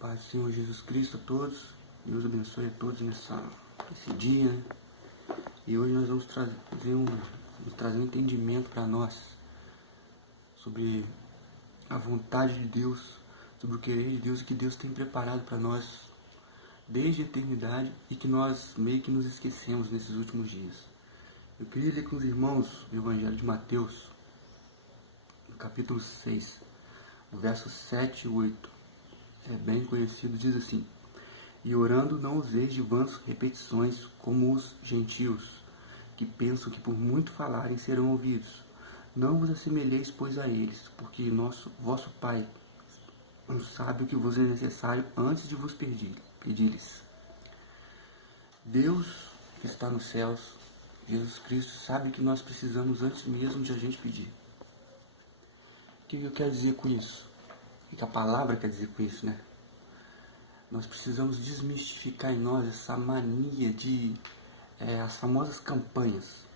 Paz do Senhor Jesus Cristo a todos. Deus abençoe a todos nesse dia. E hoje nós vamos trazer um entendimento para nós sobre a vontade de Deus, sobre o querer de Deus, e que Deus tem preparado para nós desde a eternidade e que nós meio que nos esquecemos nesses últimos dias. Eu queria ler com os irmãos o Evangelho de Mateus, no capítulo 6, versos 7 e 8. É bem conhecido, diz assim: E orando não useis de vãs repetições como os gentios, que pensam que por muito falarem serão ouvidos. Não vos assemelheis, pois, a eles, porque vosso Pai sabe o que vos é necessário antes de vos pedir-lhes. Deus que está nos céus, Jesus Cristo, sabe que nós precisamos antes mesmo de a gente pedir. O que eu quero dizer com isso? O que a palavra quer dizer com isso, né? Nós precisamos desmistificar em nós essa mania de as famosas campanhas.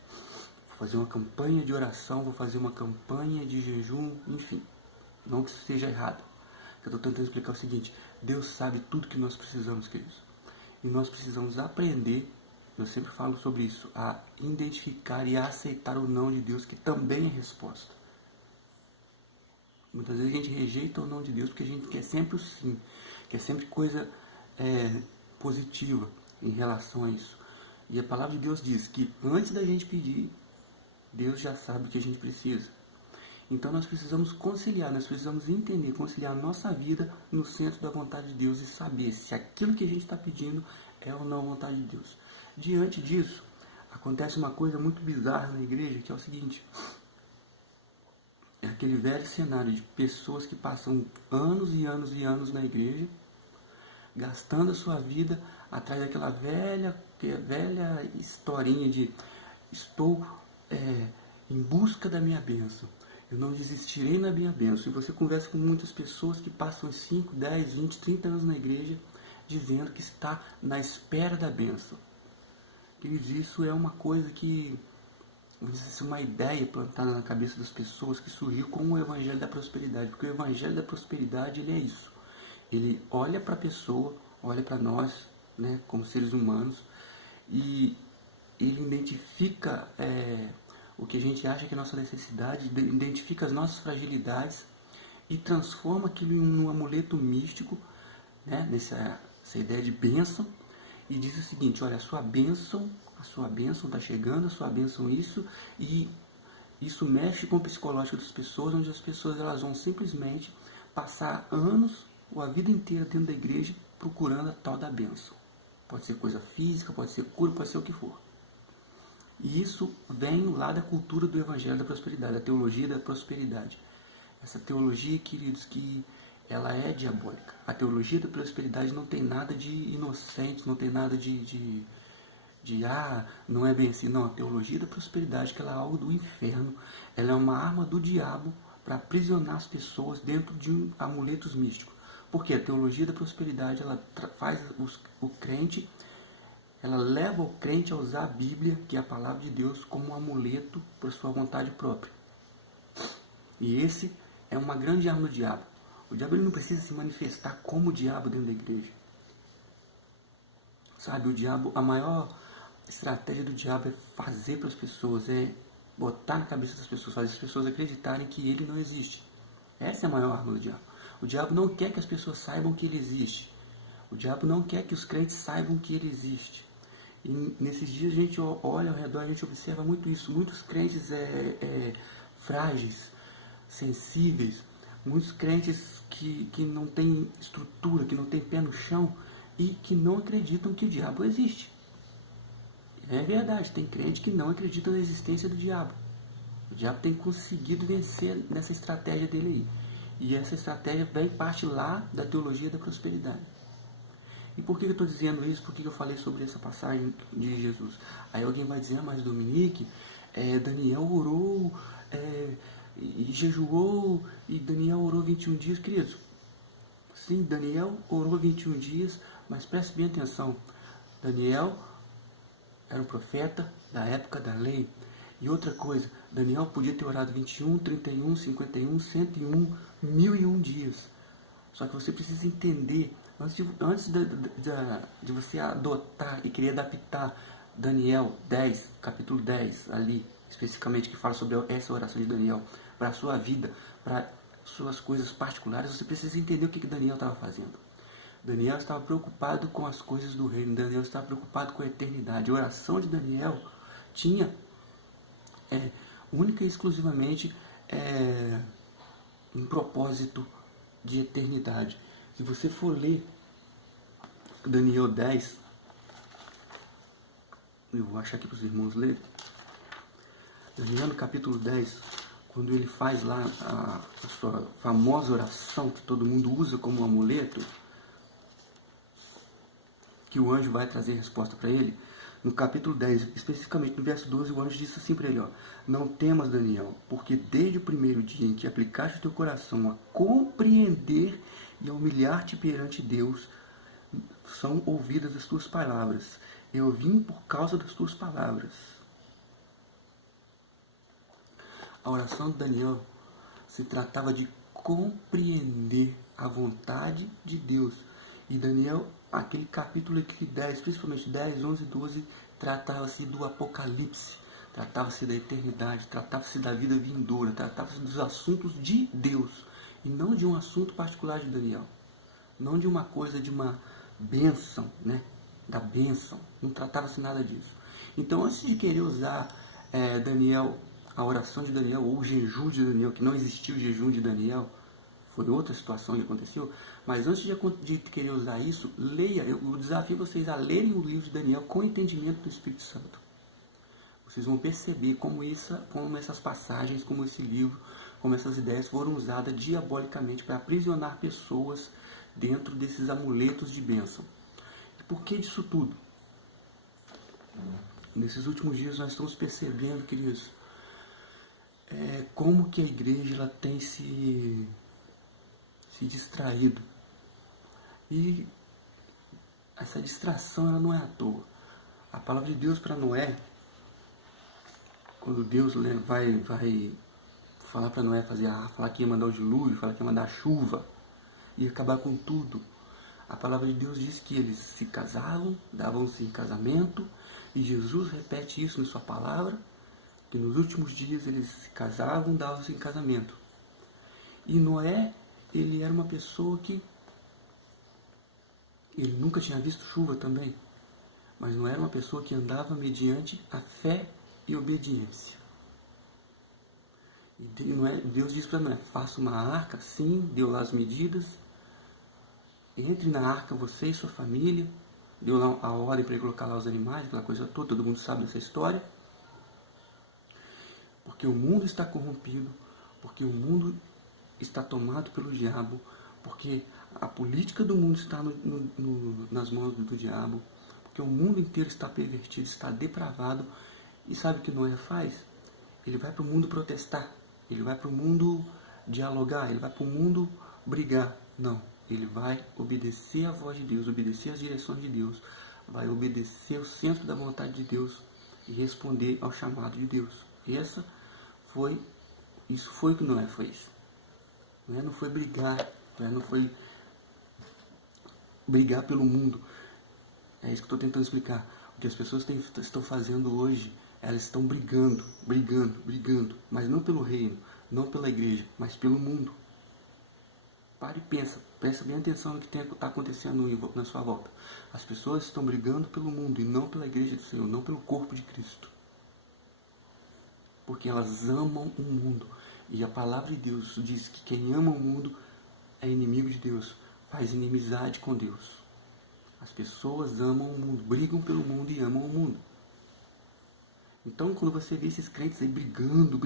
Vou fazer uma campanha de oração, vou fazer uma campanha de jejum, enfim. Não que isso seja errado. Eu estou tentando explicar o seguinte: Deus sabe tudo que nós precisamos, queridos. E nós precisamos aprender, eu sempre falo sobre isso, a identificar e a aceitar o não de Deus, que também é resposta. Muitas vezes a gente rejeita o não de Deus porque a gente quer sempre o sim, quer sempre coisa positiva em relação a isso. E a palavra de Deus diz que antes da gente pedir, Deus já sabe o que a gente precisa. Então nós precisamos conciliar, nós precisamos entender, conciliar a nossa vida no centro da vontade de Deus e saber se aquilo que a gente está pedindo é ou não a vontade de Deus. Diante disso, acontece uma coisa muito bizarra na igreja, que é o seguinte: é aquele velho cenário de pessoas que passam anos e anos e anos na igreja, gastando a sua vida atrás daquela velha historinha de estou em busca da minha bênção, eu não desistirei na minha bênção. E você conversa com muitas pessoas que passam 5, 10, 20, 30 anos na igreja dizendo que está na espera da bênção. Queridos, isso é uma coisa que, uma ideia plantada na cabeça das pessoas que surgiu com o Evangelho da Prosperidade, porque o Evangelho da Prosperidade, ele é isso. Ele olha para a pessoa, olha para nós, né, como seres humanos, e ele identifica o que a gente acha que é a nossa necessidade, identifica as nossas fragilidades e transforma aquilo em um amuleto místico, né, essa ideia de bênção, e diz o seguinte: olha, a sua bênção está chegando, a sua bênção isso, e isso mexe com o psicológico das pessoas, onde as pessoas elas vão simplesmente passar anos ou a vida inteira dentro da igreja procurando a tal da bênção. Pode ser coisa física, pode ser cura, pode ser o que for. E isso vem lá da cultura do Evangelho da Prosperidade, da teologia da prosperidade. Essa teologia, queridos, que ela é diabólica. A teologia da prosperidade não tem nada de inocente, não tem nada de não é bem assim. Não, a teologia da prosperidade, que ela é algo do inferno, ela é uma arma do diabo para aprisionar as pessoas dentro de amuletos místicos. Porque a teologia da prosperidade, ela faz o crente, ela leva o crente a usar a Bíblia, que é a palavra de Deus, como um amuleto para sua vontade própria. E esse é uma grande arma do diabo. O diabo ele não precisa se manifestar como o diabo dentro da igreja. Sabe, o diabo, a maior estratégia do diabo é fazer para as pessoas, é botar na cabeça das pessoas, fazer as pessoas acreditarem que ele não existe. Essa é a maior arma do diabo. O diabo não quer que as pessoas saibam que ele existe. O diabo não quer que os crentes saibam que ele existe. E nesses dias a gente olha ao redor, a gente observa muito isso. Muitos crentes frágeis, sensíveis, muitos crentes que não têm estrutura, que não têm pé no chão e que não acreditam que o diabo existe. É verdade, tem crente que não acredita na existência do diabo. O diabo tem conseguido vencer nessa estratégia dele aí. E essa estratégia vem parte lá da teologia da prosperidade. E por que eu estou dizendo isso? Por que eu falei sobre essa passagem de Jesus? Aí alguém vai dizer: mas Dominique, Daniel orou e jejuou, e Daniel orou 21 dias. Queridos, sim, Daniel orou 21 dias, mas preste bem atenção. Daniel era um profeta da época da lei. E outra coisa, Daniel podia ter orado 21, 31, 51, 101, 1001 dias. Só que você precisa entender, antes de você adotar e querer adaptar Daniel 10, capítulo 10, ali, especificamente, que fala sobre essa oração de Daniel, para a sua vida, para suas coisas particulares, você precisa entender o que Daniel estava fazendo. Daniel estava preocupado com as coisas do reino, Daniel estava preocupado com a eternidade. A oração de Daniel tinha única e exclusivamente um propósito de eternidade. Se você for ler Daniel 10, eu vou achar aqui para os irmãos lerem. Daniel no capítulo 10, quando ele faz lá a sua famosa oração que todo mundo usa como um amuleto, que o anjo vai trazer resposta para ele, no capítulo 10, especificamente no verso 12, o anjo disse assim para ele, não temas, Daniel, porque desde o primeiro dia em que aplicaste o teu coração a compreender e a humilhar-te perante Deus, são ouvidas as tuas palavras. Eu vim por causa das tuas palavras. A oração de Daniel se tratava de compreender a vontade de Deus. E Daniel, aquele capítulo aqui 10, principalmente 10, 11 e 12, tratava-se do Apocalipse, tratava-se da eternidade, tratava-se da vida vindoura, tratava-se dos assuntos de Deus, e não de um assunto particular de Daniel, não de uma coisa, de uma bênção, né? Da bênção, não tratava-se nada disso. Então, antes de querer usar Daniel, a oração de Daniel, ou o jejum de Daniel, que não existiu o jejum de Daniel, foi outra situação que aconteceu, mas antes de querer usar isso, leia, eu desafio vocês a lerem o livro de Daniel com entendimento do Espírito Santo. Vocês vão perceber como essas passagens, como esse livro, como essas ideias foram usadas diabolicamente para aprisionar pessoas dentro desses amuletos de bênção. E por que disso tudo? Nesses últimos dias nós estamos percebendo, queridos, como que a igreja ela tem se distraído. E essa distração ela não é à toa. A palavra de Deus para Noé, quando Deus vai falar para Noé falar que ia mandar o dilúvio, falar que ia mandar a chuva, ia acabar com tudo. A palavra de Deus diz que eles se casavam, davam-se em casamento, e Jesus repete isso na sua palavra, que nos últimos dias eles se casavam, davam-se em casamento. E Noé, ele era uma pessoa que ele nunca tinha visto chuva também, mas não era uma pessoa que andava mediante a fé e obediência. E Deus diz para Noé, faça uma arca, sim, deu lá as medidas, entre na arca você e sua família, deu lá a ordem para ele colocar lá os animais, aquela coisa toda, todo mundo sabe dessa história, porque o mundo está corrompido, porque o mundo está tomado pelo diabo, porque a política do mundo está nas mãos do diabo, porque o mundo inteiro está pervertido, está depravado. E sabe o que Noé faz? Ele vai para o mundo protestar, ele vai para o mundo dialogar, ele vai para o mundo brigar. Não, ele vai obedecer à voz de Deus, obedecer às direções de Deus, vai obedecer ao centro da vontade de Deus e responder ao chamado de Deus. Isso foi o que Noé fez. Noé não foi brigar, Noé não foi brigar pelo mundo. É isso que eu estou tentando explicar. O que as pessoas estão fazendo hoje, elas estão brigando, mas não pelo reino, não pela igreja, mas pelo mundo. Pare e presta bem atenção no que está acontecendo na sua volta. As pessoas estão brigando pelo mundo e não pela igreja do Senhor, não pelo corpo de Cristo. Porque elas amam o mundo. E a palavra de Deus diz que quem ama o mundo é inimigo de Deus, faz inimizade com Deus. As pessoas amam o mundo, brigam pelo mundo e amam o mundo. Então, quando você vê esses crentes aí brigando,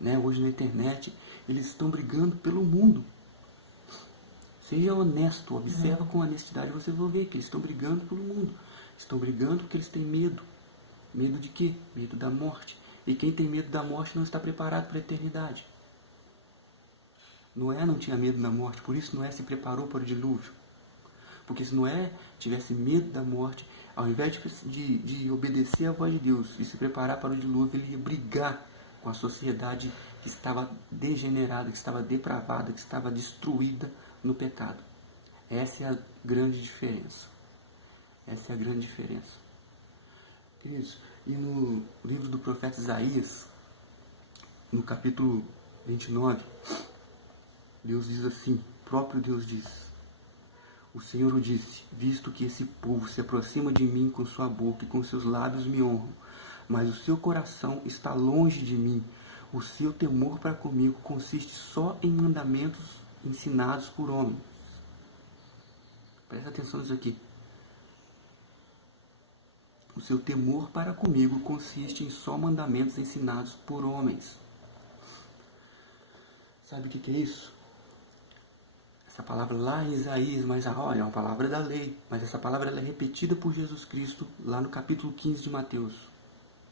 né, hoje na internet, eles estão brigando pelo mundo. Seja honesto, observa com honestidade, você vai ver que eles estão brigando pelo mundo. Estão brigando porque eles têm medo. Medo de quê? Medo da morte. E quem tem medo da morte não está preparado para a eternidade. Noé não tinha medo da morte, por isso Noé se preparou para o dilúvio. Porque se Noé tivesse medo da morte, ao invés de obedecer à voz de Deus e se preparar para o dilúvio, ele ia brigar com a sociedade que estava degenerada, que estava depravada, que estava destruída no pecado. Essa é a grande diferença. Essa é a grande diferença. Queridos, e no livro do profeta Isaías, no capítulo 29, Deus diz assim, o próprio Deus diz: o Senhor o disse, visto que esse povo se aproxima de mim com sua boca e com seus lábios me honram, mas o seu coração está longe de mim. O seu temor para comigo consiste só em mandamentos ensinados por homens. Presta atenção nisso aqui. O seu temor para comigo consiste em só mandamentos ensinados por homens. Sabe o que é isso? Essa palavra lá em Isaías, mas olha, é uma palavra da lei, mas essa palavra ela é repetida por Jesus Cristo lá no capítulo 15 de Mateus.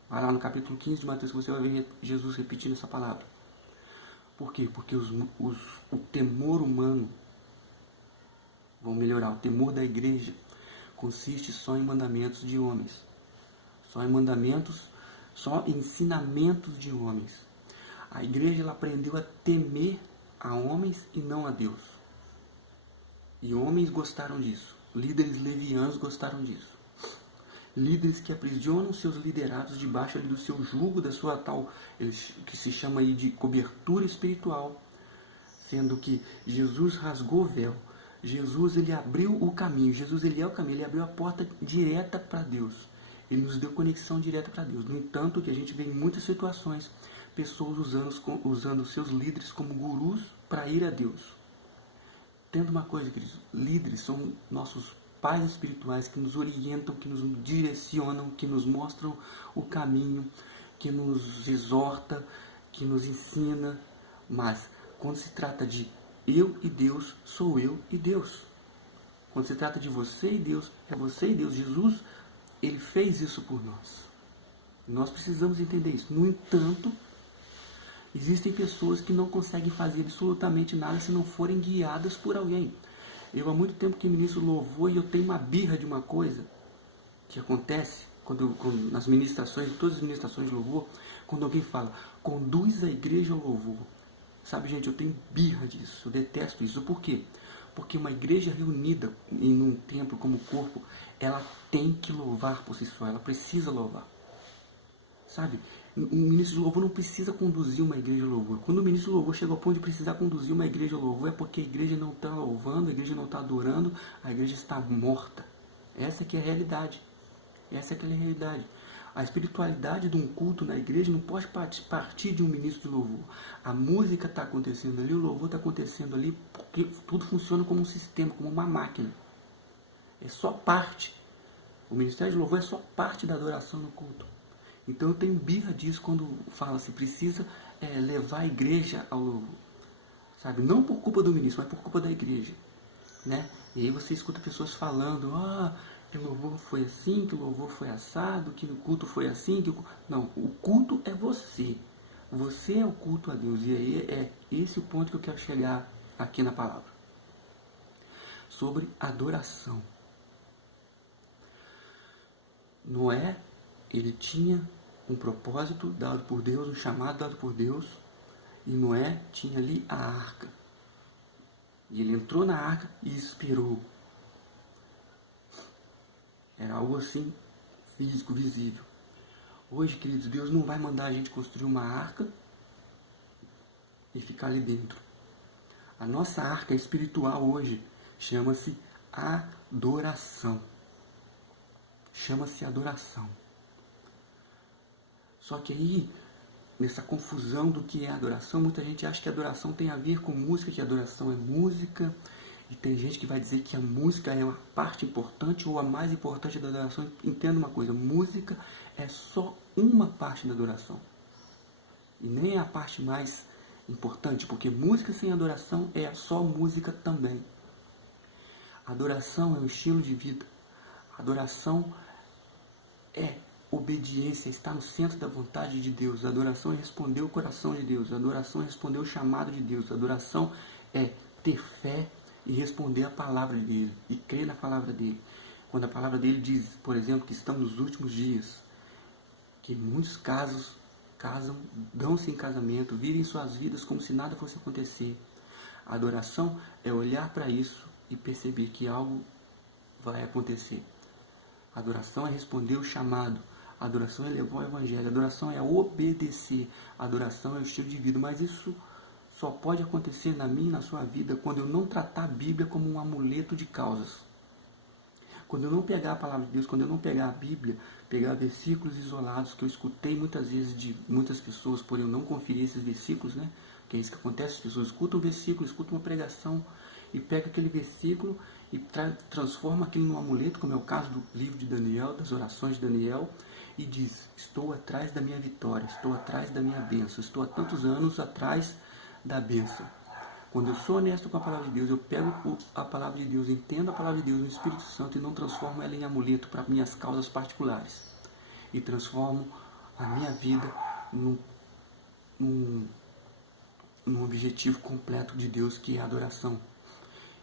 Vai lá no capítulo 15 de Mateus que você vai ver Jesus repetindo essa palavra. Por quê? Porque o temor humano, vão melhorar, o temor da igreja consiste só em mandamentos de homens. Só em mandamentos, só em ensinamentos de homens. A igreja ela aprendeu a temer a homens e não a Deus. E homens gostaram disso. Líderes levianos gostaram disso. Líderes que aprisionam seus liderados debaixo ali do seu jugo, da sua tal, que se chama aí de cobertura espiritual, sendo que Jesus rasgou o véu. Jesus ele abriu o caminho. Jesus ele é o caminho. Ele abriu a porta direta para Deus. Ele nos deu conexão direta para Deus. No entanto, que a gente vê em muitas situações pessoas usando seus líderes como gurus para ir a Deus. Entenda uma coisa, queridos. Líderes são nossos pais espirituais que nos orientam, que nos direcionam, que nos mostram o caminho, que nos exorta, que nos ensina. Mas quando se trata de eu e Deus, sou eu e Deus. Quando se trata de você e Deus, é você e Deus. Jesus, ele fez isso por nós. Nós precisamos entender isso. No entanto, existem pessoas que não conseguem fazer absolutamente nada se não forem guiadas por alguém. Eu há muito tempo que ministro louvor e eu tenho uma birra de uma coisa que acontece quando nas ministrações, todas as ministrações de louvor, quando alguém fala, conduz a igreja ao louvor. Sabe, gente, eu tenho birra disso, eu detesto isso. Por quê? Porque uma igreja reunida em um templo como corpo, ela tem que louvar por si só, ela precisa louvar. Sabe, um ministro de louvor não precisa conduzir uma igreja de louvor. Quando o ministro de louvor chega ao ponto de precisar conduzir uma igreja de louvor, é porque a igreja não está louvando, a igreja não está adorando, a igreja está morta. Essa que é a realidade. Essa que é a realidade. A espiritualidade de um culto na igreja não pode partir de um ministro de louvor. A música está acontecendo ali, o louvor está acontecendo ali, porque tudo funciona como um sistema, como uma máquina. É só parte. O ministério de louvor é só parte da adoração no culto. Então eu tenho birra disso quando fala-se, precisa levar a igreja ao louvor. Sabe? Não por culpa do ministro, mas por culpa da igreja. Né? E aí você escuta pessoas falando, que o louvor foi assim, que o louvor foi assado, que o culto foi assim. Não, o culto é você. Você é o culto a Deus. E aí é esse o ponto que eu quero chegar aqui na palavra. Sobre adoração. Noé, ele tinha um propósito dado por Deus, um chamado dado por Deus, e Noé tinha ali a arca. E ele entrou na arca e esperou. Era algo assim, físico, visível. Hoje, queridos, Deus não vai mandar a gente construir uma arca e ficar ali dentro. A nossa arca espiritual hoje chama-se adoração. Chama-se adoração. Só que aí, nessa confusão do que é adoração, muita gente acha que adoração tem a ver com música, que adoração é música, e tem gente que vai dizer que a música é uma parte importante ou a mais importante da adoração. Entenda uma coisa, música é só uma parte da adoração. E nem é a parte mais importante, porque música sem adoração é só música também. Adoração é um estilo de vida. Adoração é obediência, está no centro da vontade de Deus. Adoração é responder o coração de Deus. Adoração é responder o chamado de Deus. Adoração é ter fé e responder a palavra dele e crer na palavra dele. Quando a palavra dele diz, por exemplo, que estamos nos últimos dias, que em muitos casos casam, dão-se em casamento, vivem suas vidas como se nada fosse acontecer. A adoração é olhar para isso e perceber que algo vai acontecer. A adoração é responder o chamado. A adoração é levar o evangelho. A adoração é obedecer. A adoração é o estilo de vida. Mas isso só pode acontecer na minha e na sua vida quando eu não tratar a Bíblia como um amuleto de causas. Quando eu não pegar a palavra de Deus, quando eu não pegar a Bíblia, pegar versículos isolados que eu escutei muitas vezes de muitas pessoas, porém eu não conferir esses versículos, né? Que é isso que acontece, as pessoas escutam um versículo, escutam uma pregação e pegam aquele versículo e transforma aquilo num amuleto, como é o caso do livro de Daniel, das orações de Daniel, e diz: estou atrás da minha vitória, estou atrás da minha bênção, estou há tantos anos atrás da bênção. Quando eu sou honesto com a palavra de Deus, eu pego a palavra de Deus, entendo a palavra de Deus no Espírito Santo e não transformo ela em amuleto para minhas causas particulares. E transformo a minha vida num objetivo completo de Deus, que é a adoração.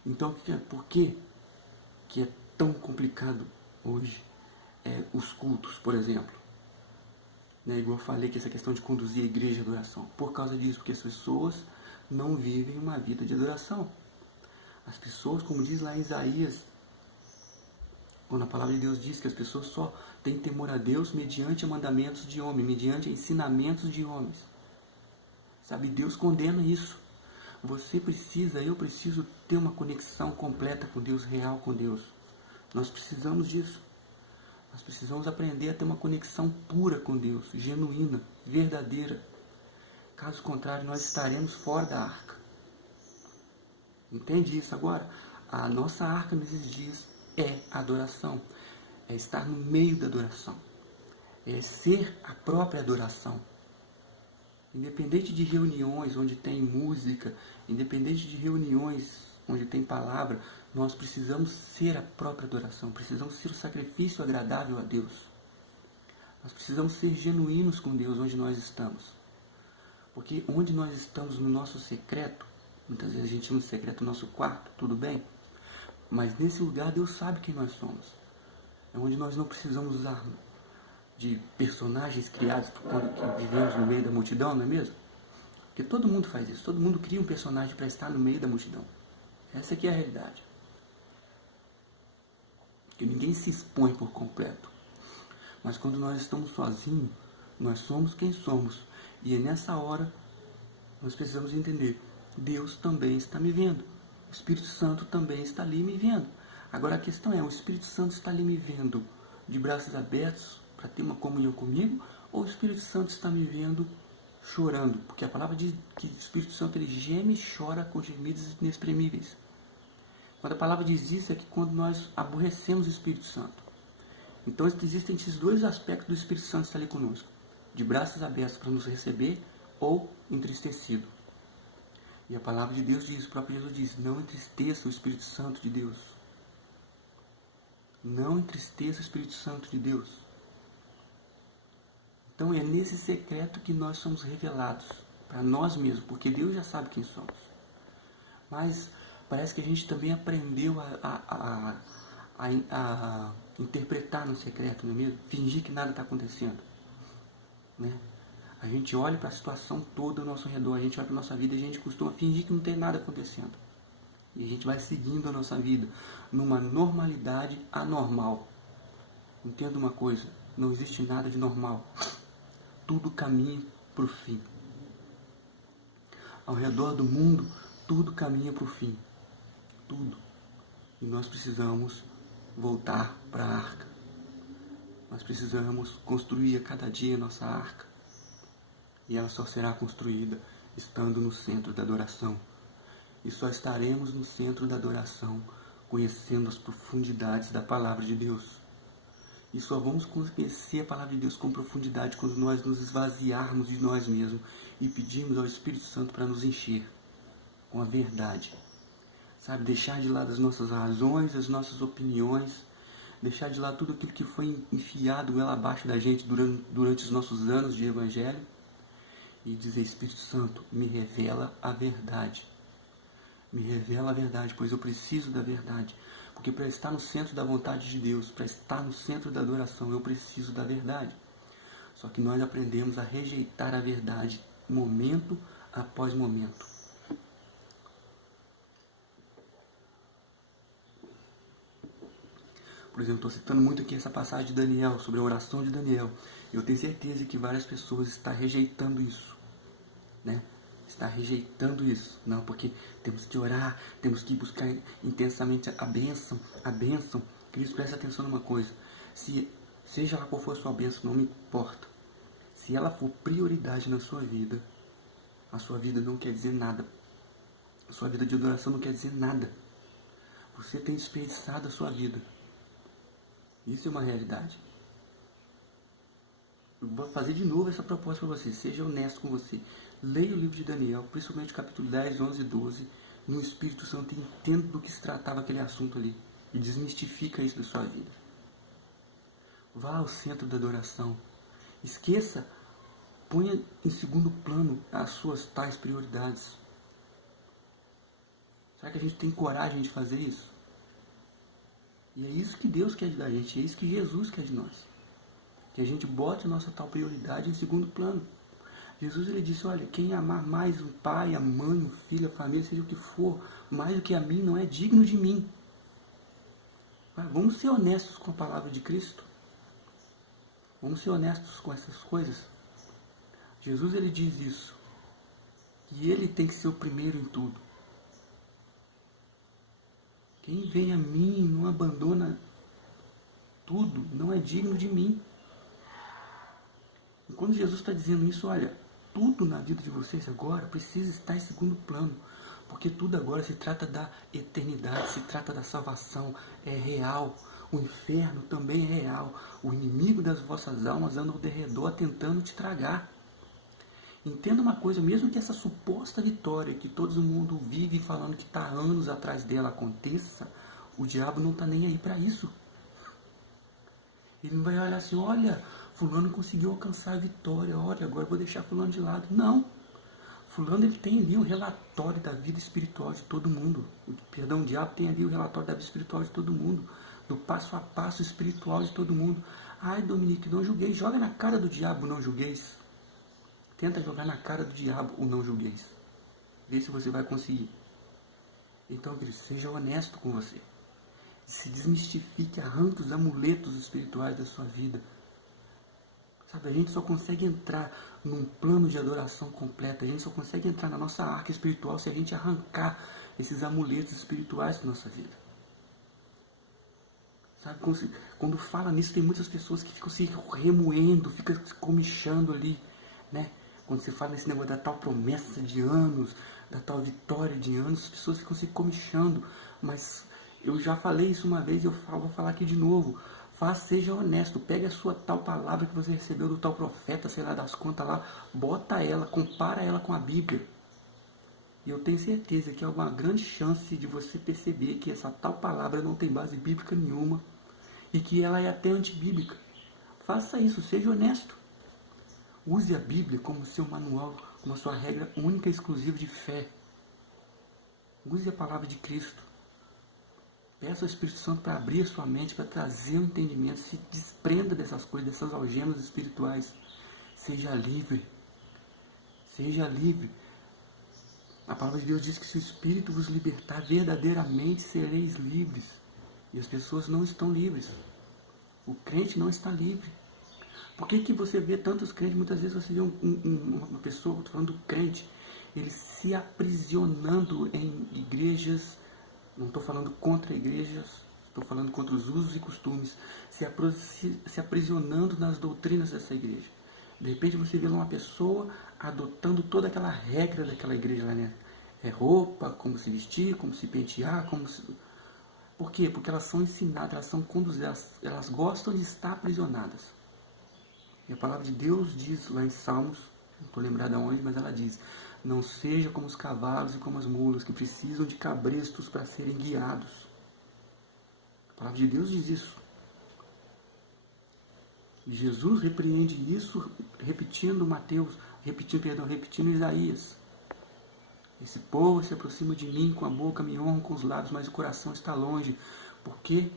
Então, por que é tão complicado hoje os cultos, por exemplo? Né, igual eu falei, que essa questão de conduzir a igreja à adoração. Por causa disso, porque as pessoas não vivem uma vida de adoração. As pessoas, como diz lá em Isaías, quando a palavra de Deus diz que as pessoas só têm temor a Deus mediante mandamentos de homem, mediante ensinamentos de homens. Sabe, Deus condena isso. Você precisa, eu preciso ter uma conexão completa com Deus, real com Deus. Nós precisamos disso. Nós precisamos aprender a ter uma conexão pura com Deus, genuína, verdadeira. Caso contrário, nós estaremos fora da arca. Entende isso agora? A nossa arca nesses dias é a adoração. É estar no meio da adoração. É ser a própria adoração. Independente de reuniões onde tem música, independente de reuniões onde tem palavra, nós precisamos ser a própria adoração. Precisamos ser o sacrifício agradável a Deus. Nós precisamos ser genuínos com Deus onde nós estamos. Porque onde nós estamos no nosso secreto, muitas vezes a gente no secreto no nosso quarto, tudo bem? Mas nesse lugar Deus sabe quem nós somos. É onde nós não precisamos usar de personagens criados quando vivemos no meio da multidão, não é mesmo? Porque todo mundo faz isso, todo mundo cria um personagem para estar no meio da multidão. Essa aqui é a realidade. Que ninguém se expõe por completo. Mas quando nós estamos sozinhos, nós somos quem somos. E é nessa hora nós precisamos entender: Deus também está me vendo. O Espírito Santo também está ali me vendo. Agora a questão é: o Espírito Santo está ali me vendo de braços abertos para ter uma comunhão comigo? Ou o Espírito Santo está me vendo chorando? Porque a palavra diz que o Espírito Santo ele geme e chora com gemidos inexprimíveis. Quando a palavra diz isso, é que quando nós aborrecemos o Espírito Santo. Então existem esses dois aspectos do Espírito Santo estar ali conosco: de braços abertos para nos receber ou entristecido. E a palavra de Deus diz, o próprio Jesus diz: não entristeça o Espírito Santo de Deus. Não entristeça o Espírito Santo de Deus. Então é nesse secreto que nós somos revelados para nós mesmos, porque Deus já sabe quem somos. Mas parece que a gente também aprendeu a interpretar no secreto, não é mesmo? Fingir que nada está acontecendo. Né? A gente olha para a situação toda ao nosso redor, a gente olha para a nossa vida e a gente costuma fingir que não tem nada acontecendo. E a gente vai seguindo a nossa vida numa normalidade anormal. Entenda uma coisa: não existe nada de normal. Tudo caminha para o fim. Ao redor do mundo, tudo caminha para o fim. Tudo. E nós precisamos voltar para a arca. Nós precisamos construir a cada dia a nossa arca. E ela só será construída estando no centro da adoração. E só estaremos no centro da adoração conhecendo as profundidades da palavra de Deus. E só vamos conhecer a palavra de Deus com profundidade quando nós nos esvaziarmos de nós mesmos e pedirmos ao Espírito Santo para nos encher com a verdade. Sabe, deixar de lado as nossas razões, as nossas opiniões, deixar de lado tudo aquilo que foi enfiado goela abaixo da gente durante os nossos anos de evangelho e dizer: Espírito Santo, me revela a verdade. Me revela a verdade, pois eu preciso da verdade. Porque para estar no centro da vontade de Deus, para estar no centro da adoração, eu preciso da verdade. Só que nós aprendemos a rejeitar a verdade, momento após momento. Por exemplo, estou citando muito aqui essa passagem de Daniel, sobre a oração de Daniel. Eu tenho certeza que várias pessoas estão rejeitando isso, né? Está rejeitando isso. Não, porque temos que orar, temos que buscar intensamente a bênção, a bênção. Queridos, preste atenção numa coisa. Seja lá qual for a sua bênção, não me importa. Se ela for prioridade na sua vida, a sua vida não quer dizer nada. A sua vida de adoração não quer dizer nada. Você tem desperdiçado a sua vida. Isso é uma realidade. Eu vou fazer de novo essa proposta para você. Seja honesto com você. Leia o livro de Daniel, principalmente o capítulo 10, 11 e 12, no Espírito Santo, e entenda do que se tratava aquele assunto ali. E desmistifica isso da sua vida. Vá ao centro da adoração. Esqueça, ponha em segundo plano as suas tais prioridades. Será que a gente tem coragem de fazer isso? E é isso que Deus quer da gente, é isso que Jesus quer de nós. Que a gente bote a nossa tal prioridade em segundo plano. Jesus, ele disse, olha, quem amar mais o pai, a mãe, o filho, a família, seja o que for, mais do que a mim, não é digno de mim. Vamos ser honestos com a palavra de Cristo. Vamos ser honestos com essas coisas. Jesus, ele diz isso. Que ele tem que ser o primeiro em tudo. Quem vem a mim não abandona tudo, não é digno de mim. E quando Jesus está dizendo isso, olha, tudo na vida de vocês agora precisa estar em segundo plano. Porque tudo agora se trata da eternidade, se trata da salvação, é real. O inferno também é real. O inimigo das vossas almas anda ao derredor tentando te tragar. Entenda uma coisa, mesmo que essa suposta vitória que todo mundo vive falando que está anos atrás dela aconteça, o diabo não está nem aí para isso. Ele não vai olhar assim, olha, fulano conseguiu alcançar a vitória, olha, agora eu vou deixar fulano de lado. Não. Fulano, ele tem ali o relatório da vida espiritual de todo mundo. O diabo tem ali o relatório da vida espiritual de todo mundo. Do passo a passo espiritual de todo mundo. Ai, Dominique, não julgueis. Joga na cara do diabo, não julgueis. Tenta jogar na cara do diabo o não julgueis. Vê se você vai conseguir. Então, querido, seja honesto com você. Se desmistifique, arranque os amuletos espirituais da sua vida. Sabe, a gente só consegue entrar num plano de adoração completa. A gente só consegue entrar na nossa arca espiritual se a gente arrancar esses amuletos espirituais da nossa vida. Sabe, quando fala nisso, tem muitas pessoas que ficam se remoendo, ficam se comichando ali, né? Quando você fala nesse negócio da tal promessa de anos, da tal vitória de anos, as pessoas ficam se comichando. Mas eu já falei isso uma vez e vou falar aqui de novo. Seja honesto, pegue a sua tal palavra que você recebeu do tal profeta, sei lá das contas lá, bota ela, compara ela com a Bíblia. E eu tenho certeza que há uma grande chance de você perceber que essa tal palavra não tem base bíblica nenhuma e que ela é até antibíblica. Faça isso, seja honesto. Use a Bíblia como seu manual, como a sua regra única e exclusiva de fé. Use a palavra de Cristo. Peça ao Espírito Santo para abrir a sua mente, para trazer o entendimento. Se desprenda dessas coisas, dessas algemas espirituais. Seja livre. Seja livre. A palavra de Deus diz que se o Espírito vos libertar, verdadeiramente sereis livres. E as pessoas não estão livres. O crente não está livre. Por que você vê tantos crentes? Muitas vezes você vê uma pessoa, estou falando do crente, ele se aprisionando em igrejas. Não estou falando contra igrejas, estou falando contra os usos e costumes, se aprisionando nas doutrinas dessa igreja. De repente você vê uma pessoa adotando toda aquela regra daquela igreja lá, né? É roupa, como se vestir, como se pentear, como se... Por quê? Porque elas são ensinadas, elas são conduzidas, elas gostam de estar aprisionadas. E a palavra de Deus diz lá em Salmos, não estou lembrado aonde, mas ela diz: não seja como os cavalos e como as mulas, que precisam de cabrestos para serem guiados. A palavra de Deus diz isso. E Jesus repreende isso, repetindo Isaías. Esse povo se aproxima de mim, com a boca me honra, com os lábios, mas o coração está longe. Por quê?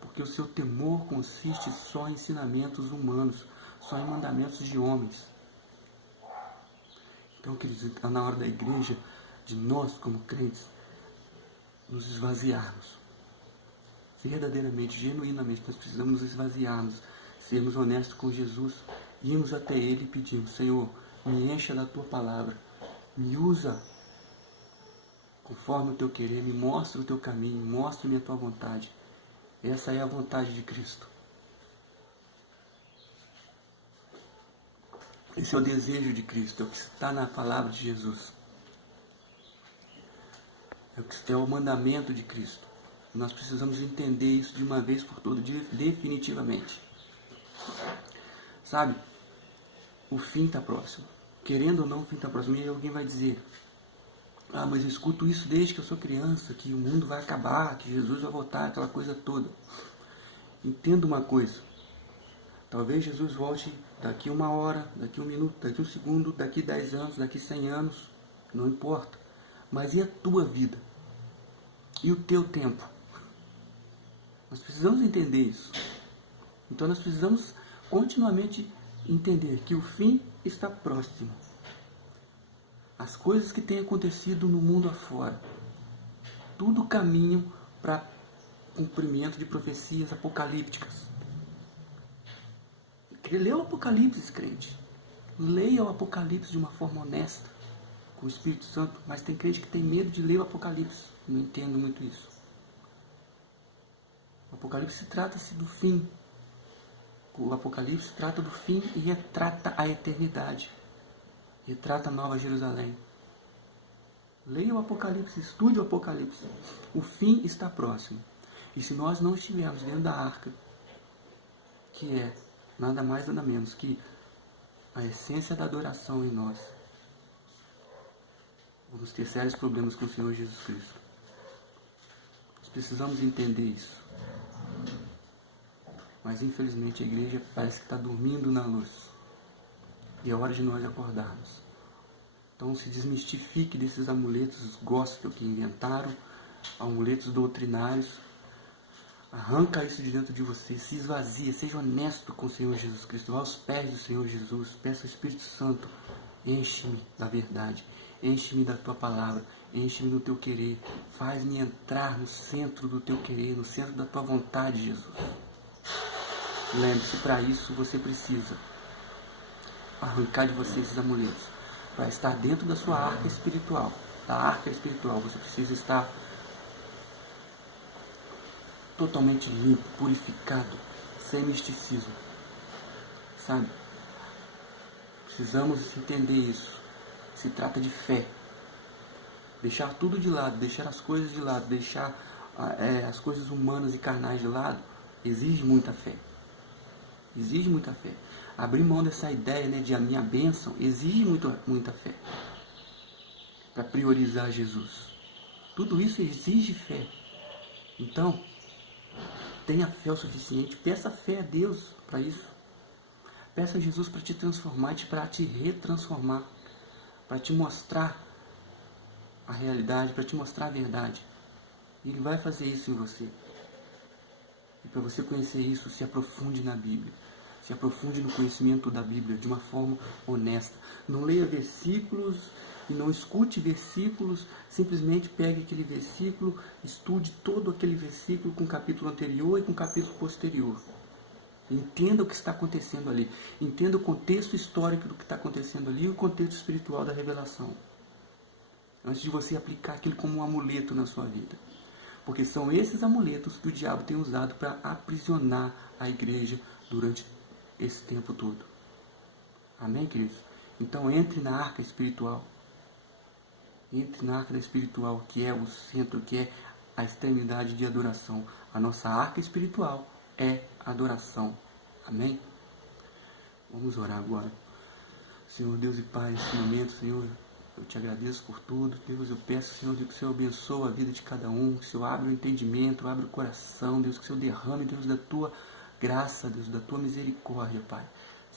Porque o seu temor consiste só em ensinamentos humanos, só em mandamentos de homens. Então, queridos, está na hora da igreja, de nós como crentes, nos esvaziarmos. Verdadeiramente, genuinamente, nós precisamos nos esvaziarmos, sermos honestos com Jesus, irmos até Ele e pedirmos: Senhor, me encha da Tua palavra, me usa conforme o Teu querer, me mostra o Teu caminho, mostra-me a Tua vontade. Essa é a vontade de Cristo. Esse é o desejo de Cristo, é o que está na palavra de Jesus. É o mandamento de Cristo. Nós precisamos entender isso de uma vez por todas, definitivamente. Sabe, o fim está próximo. Querendo ou não, o fim está próximo. E aí alguém vai dizer: ah, mas eu escuto isso desde que eu sou criança, que o mundo vai acabar, que Jesus vai voltar, aquela coisa toda. Entenda uma coisa. Talvez Jesus volte daqui 1 hora, daqui 1 minuto, daqui 1 segundo, daqui 10 anos, daqui 100 anos, não importa. Mas e a tua vida? E o teu tempo? Nós precisamos entender isso. Então nós precisamos continuamente entender que o fim está próximo. As coisas que têm acontecido no mundo afora, tudo caminho para cumprimento de profecias apocalípticas. Leia o Apocalipse, crente. Leia o Apocalipse de uma forma honesta, com o Espírito Santo. Mas tem crente que tem medo de ler o Apocalipse. Não entendo muito isso. O Apocalipse trata-se do fim. O Apocalipse trata do fim e retrata a eternidade. Retrata a Nova Jerusalém. Leia o Apocalipse, estude o Apocalipse. O fim está próximo. E se nós não estivermos dentro da arca, que é nada mais nada menos que a essência da adoração em nós, vamos ter sérios problemas com o Senhor Jesus Cristo. Nós precisamos entender isso. Mas infelizmente a igreja parece que está dormindo na luz. E é hora de nós acordarmos. Então se desmistifique desses amuletos gospel que inventaram, amuletos doutrinários. Arranca isso de dentro de você, se esvazia, seja honesto com o Senhor Jesus Cristo. Vá aos pés do Senhor Jesus, peça ao Espírito Santo: enche-me da verdade, enche-me da tua palavra, enche-me do teu querer, faz-me entrar no centro do teu querer, no centro da tua vontade, Jesus. Lembre-se, para isso você precisa arrancar de você esses amuletos. Para estar dentro da sua arca espiritual, você precisa estar totalmente limpo, purificado, sem misticismo. Sabe? Precisamos entender isso. Se trata de fé. Deixar tudo de lado, deixar as coisas de lado, deixar as coisas humanas e carnais de lado, exige muita fé. Exige muita fé. Abrir mão dessa ideia, né, de a minha bênção, exige muita fé. Para priorizar Jesus. Tudo isso exige fé. Então, tenha fé o suficiente, peça fé a Deus para isso. Peça a Jesus para te transformar, para te retransformar, para te mostrar a realidade, para te mostrar a verdade. E Ele vai fazer isso em você. E para você conhecer isso, se aprofunde na Bíblia. Se aprofunde no conhecimento da Bíblia de uma forma honesta. Não leia versículos e não escute versículos, simplesmente pegue aquele versículo, estude todo aquele versículo com o capítulo anterior e com o capítulo posterior. Entenda o que está acontecendo ali. Entenda o contexto histórico do que está acontecendo ali e o contexto espiritual da revelação. Antes de você aplicar aquilo como um amuleto na sua vida. Porque são esses amuletos que o diabo tem usado para aprisionar a igreja durante esse tempo todo. Amém, queridos? Então entre na arca espiritual. Entre na arca espiritual, que é o centro, que é a extremidade de adoração. A nossa arca espiritual é adoração. Amém? Vamos orar agora. Senhor Deus e Pai, nesse momento, Senhor, eu te agradeço por tudo. Deus, eu peço, Senhor, que o Senhor abençoe a vida de cada um, que o Senhor abra o entendimento, abra o coração, Deus, que o Senhor derrame, Deus, da tua graça, Deus, da tua misericórdia, Pai.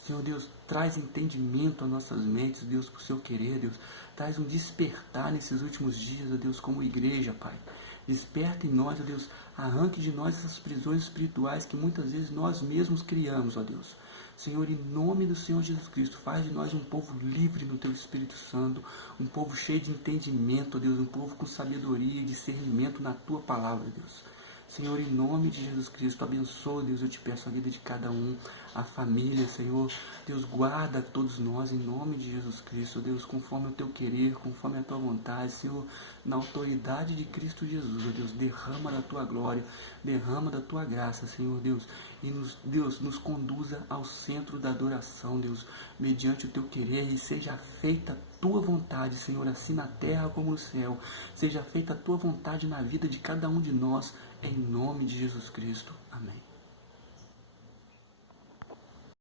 Senhor Deus, traz entendimento às nossas mentes, Deus, por seu querer, Deus. Traz um despertar nesses últimos dias, ó Deus, como igreja, Pai. Desperta em nós, ó Deus, arranque de nós essas prisões espirituais que muitas vezes nós mesmos criamos, ó Deus. Senhor, em nome do Senhor Jesus Cristo, faz de nós um povo livre no Teu Espírito Santo, um povo cheio de entendimento, Deus, um povo com sabedoria e discernimento na Tua palavra, Deus. Senhor, em nome de Jesus Cristo, abençoa, Deus, eu te peço a vida de cada um, a família, Senhor. Deus, guarda todos nós em nome de Jesus Cristo, Deus, conforme o Teu querer, conforme a Tua vontade, Senhor, na autoridade de Cristo Jesus, ó Deus, derrama da Tua glória, derrama da Tua graça, Senhor, Deus, e Deus, nos conduza ao centro da adoração, Deus, mediante o Teu querer, e seja feita a Tua vontade, Senhor, assim na terra como no céu, seja feita a Tua vontade na vida de cada um de nós, em nome de Jesus Cristo. Amém.